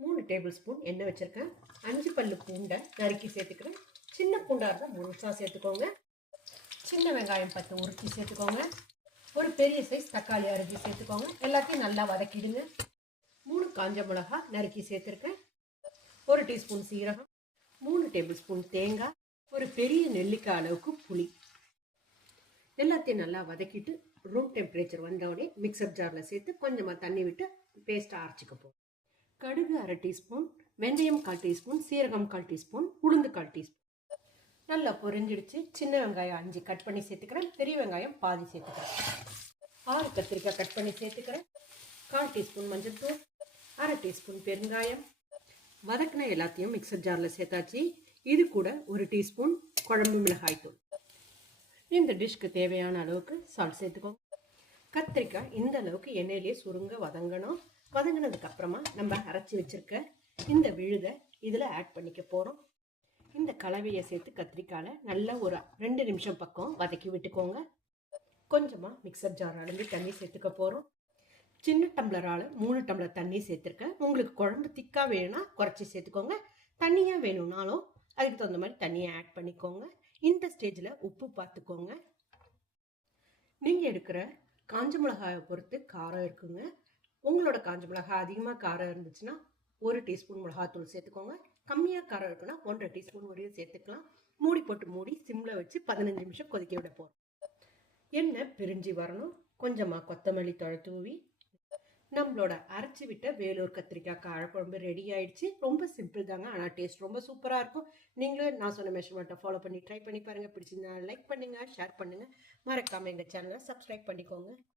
3 table spoon எண்ணெய் வச்சுருக்கேன். 5 பல்லு பூண்டை நறுக்கி சேர்த்துக்கிறேன். சின்ன பூண்டாக இருந்தால் முழுசாக சேர்த்துக்கோங்க. சின்ன வெங்காயம் 10 உருக்கி சேர்த்துக்கோங்க. ஒரு பெரிய சைஸ் தக்காளி அரைச்சி சேர்த்துக்கோங்க. எல்லாத்தையும் நல்லா வதக்கிடுங்க. 3 காஞ்ச மிளகா நறுக்கி சேர்த்துருக்கேன். 1 டீஸ்பூன் சீரகம், 3 டேபிள் ஸ்பூன் தேங்காய், ஒரு பெரிய நெல்லிக்காய் அளவுக்கு புளி. எல்லாத்தையும் நல்லா வதக்கிட்டு ரூம் டெம்பரேச்சர் வந்தோடனே மிக்சர் ஜாரில் சேர்த்து கொஞ்சமாக தண்ணி விட்டு பேஸ்ட்டாக அரைச்சிக்க போகும். கடுகு 1/2 டீஸ்பூன், வெந்தயம் 1/4 டீஸ்பூன், சீரகம் 1/4 டீஸ்பூன், உளுந்து 1/4 டீஸ்பூன். நல்லா பொரிஞ்சிடுச்சு. சின்ன வெங்காயம் 5 கட் பண்ணி சேர்த்துக்கிறேன். பெரிய வெங்காயம் பாதி சேர்த்துக்கிறேன். 6 கத்திரிக்காய் கட் பண்ணி சேர்த்துக்கிறேன். 1/4 டீஸ்பூன் மஞ்சள் தூள், 1/2 டீஸ்பூன் பெருங்காயம். வதக்கின எல்லாத்தையும் மிக்சர் ஜாரில் சேர்த்தாச்சு. இது கூட 1 டீஸ்பூன் குழம்பு மிளகாய் தூள். இந்த டிஷ்க்கு தேவையான அளவுக்கு சால்ட் சேர்த்துக்கோங்க. கத்திரிக்காய் இந்த அளவுக்கு எண்ணெயிலே சுருங்க வதங்கணும். வதங்கினதுக்கு அப்புறமா நம்ம அரைச்சி வச்சிருக்க இந்த விழுதை இதில் ஆட் பண்ணிக்க போகிறோம். இந்த கலவையை சேர்த்து கத்திரிக்காயில் நல்லா ஒரு 2 நிமிஷம் பக்கம் வதக்கி விட்டுக்கோங்க. கொஞ்சமாக மிக்சர் ஜார் அளந்து தண்ணி சேர்த்துக்க போகிறோம். சின்ன டம்ளரால் 3 டம்ளர் தண்ணி சேர்த்துருக்கேன். உங்களுக்கு குழம்பு திக்காக வேணும்னா குறைச்சி சேர்த்துக்கோங்க. தண்ணியாக வேணும்னாலும் அதுக்கு தகுந்த மாதிரி தண்ணியை ஆட் பண்ணிக்கோங்க. இந்த ஸ்டேஜில் உப்பு பார்த்துக்கோங்க. நீங்கள் எடுக்கிற காஞ்ச மிளகாயை பொறுத்து காரம் இருக்குங்க. உங்களோட காஞ்ச மிளகாய் அதிகமாக காரம் இருந்துச்சுன்னா 1 டீஸ்பூன் மிளகாத்தூள் சேர்த்துக்கோங்க. கம்மியாக காரம் இருக்குன்னா 1.5 டீஸ்பூன் வரையும் சேர்த்துக்கலாம். மூடி போட்டு மூடி சிம்மில் வச்சு 15 நிமிஷம் கொதிக்க விட போகிறோம். எண்ணெய் பிரிஞ்சு வரணும். கொஞ்சமாக கொத்தமல்லி தழை தூவி நம்மளோட அரைச்சி விட்ட வேலூர் கத்திரிக்காய் காரக்குழம்பு ரெடி ஆயிடுச்சு. ரொம்ப சிம்பிள் தாங்க, ஆனால் டேஸ்ட் ரொம்ப சூப்பராக இருக்கும். நீங்களும் நான் சொன்ன மெஷர்மெண்ட்டை ஃபாலோ பண்ணி ட்ரை பண்ணி பாருங்கள். பிடிச்சிருந்தா லைக் பண்ணுங்கள், ஷேர் பண்ணுங்கள். மறக்காமல் எங்கள் சேனலை சப்ஸ்கிரைப் பண்ணிக்கோங்க.